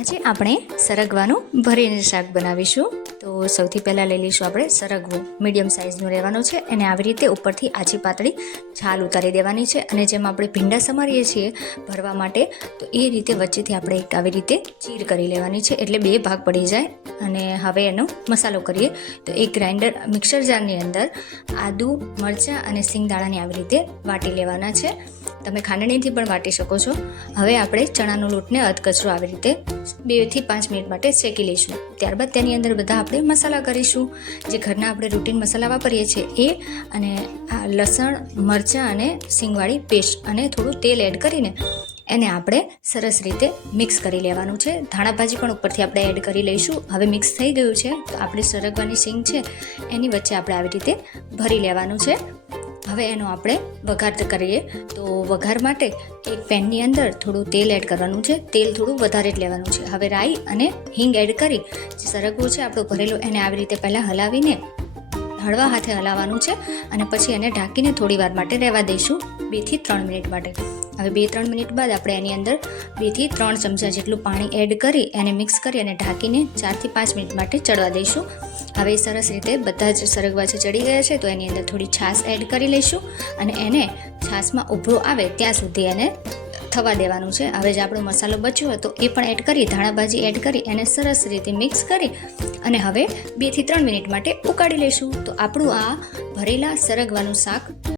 આજે આપણે સરગવાનું ભરીને શાક બનાવીશું. તો સૌથી પહેલાં લઈ લઈશું આપણે સરગવું. મીડિયમ સાઇઝનું રહેવાનું છે. એને આવી રીતે ઉપરથી આછી પાતળી છાલ ઉતારી દેવાની છે. અને જેમ આપણે ભીંડા સમારીએ છીએ ભરવા માટે, તો એ રીતે વચ્ચેથી આપણે એક આવી રીતે ચીર કરી લેવાની છે, એટલે બે ભાગ પડી જાય. અને હવે એનો મસાલો કરીએ. તો એક ગ્રાઇન્ડર મિક્સર જારની અંદર આદુ, મરચાં અને સિંગદાણાને આવી રીતે વાટી લેવાના છે. તમે ખાંડણીથી પણ વાટી શકો છો. હવે આપણે ચણાનો લોટને અધકચરો આવી રીતે 2 થી 5 મિનિટ માટે શેકી લઈશું. ત્યારબાદ તેની અંદર બધા આપણે મસાલા કરીશું, જે ઘરના આપણે રૂટીન મસાલા વાપરીએ છીએ એ, અને લસણ, મરચાં અને સિંગવાળી પેસ્ટ અને થોડું તેલ એડ કરીને એને આપણે સરસ રીતે મિક્સ કરી લેવાનું છે. ધાણા ભાજી પણ ઉપરથી આપણે એડ કરી લઈશું. હવે મિક્સ થઈ ગયું છે, તો આપણી સરગવાની સિંગ છે એની વચ્ચે આપણે આવી રીતે ભરી લેવાનું છે. હવે એનો આપણે વઘાર કરીએ. તો વઘાર માટે એક પેનની અંદર થોડું તેલ એડ કરવાનું છે. તેલ થોડું વધારે જ લેવાનું છે. હવે રાઈ અને હિંગ એડ કરી જે સરગવું છે આપણું ભરેલું, એને આવી રીતે પહેલાં હલાવીને હળવા હાથે હલાવવાનું છે. અને પછી એને ઢાંકીને થોડી વાર માટે રહેવા દઈશું, 2 થી 3 મિનિટ માટે. હવે 2-3 મિનિટ બાદ આપણે એની અંદર 2 થી 3 ચમચા જેટલું પાણી એડ કરી એને મિક્સ કરી અને ઢાંકીને 4 થી 5 મિનિટ માટે ચડવા દઈશું. હવે સરસ રીતે બધા જ સરગવા છે ચડી ગયા છે, તો એની અંદર થોડી છાશ એડ કરી લઈશું અને એને છાશમાં ઉભરો આવે ત્યાં સુધી એને થવા દેવાનું છે. હવે જે આપણો મસાલો બચ્યો હોય તો એ પણ એડ કરી, ધાણા ભાજી એડ કરી એને સરસ રીતે મિક્સ કરી અને હવે 2 થી 3 મિનિટ માટે ઉકાળી લઈશું. તો આપણું આ ભરેલા સરગવાનું શાક